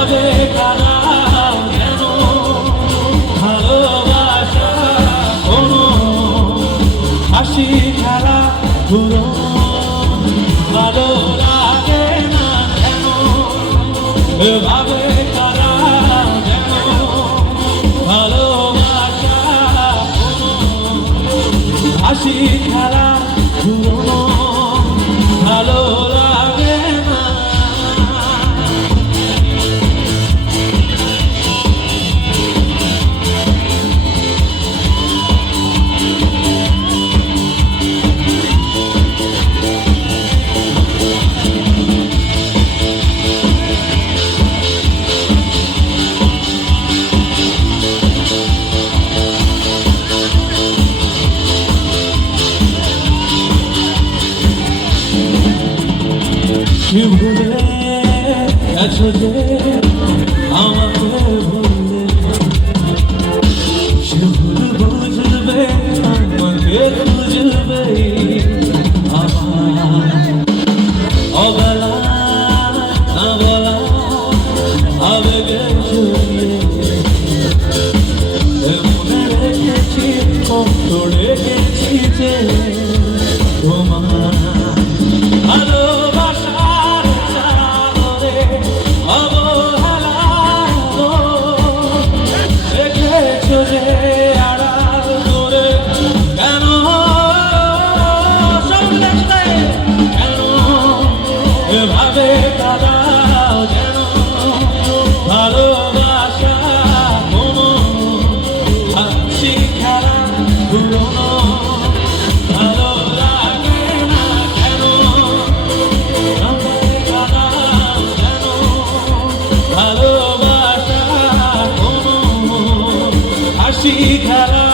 এভাবে কাদাও কেন ভালোবাসা কোনো হাসি খেলা পুরো ভালো লাগে না কেন এভাবে কাদাও কেন ভালোবাসা কোনো হাসি খেলা পুরো ভালো লাগে না কি ভুলে গেছো যে আমাকে ভুলে সে ভুল বুঝবে আমাকে খুঁজবে আমার অবেলা না বলা আবেগে জড়িয়ে মনে রেখেছি কত রেখেছি যে তোমার এভাবে কাদাও যেন ভালোবাসা কোনো হাসি খেলা পুরনো ভালো লাগে না কেন এভাবে কাদাও যেন ভালোবাসা কোনো হাসি খেলা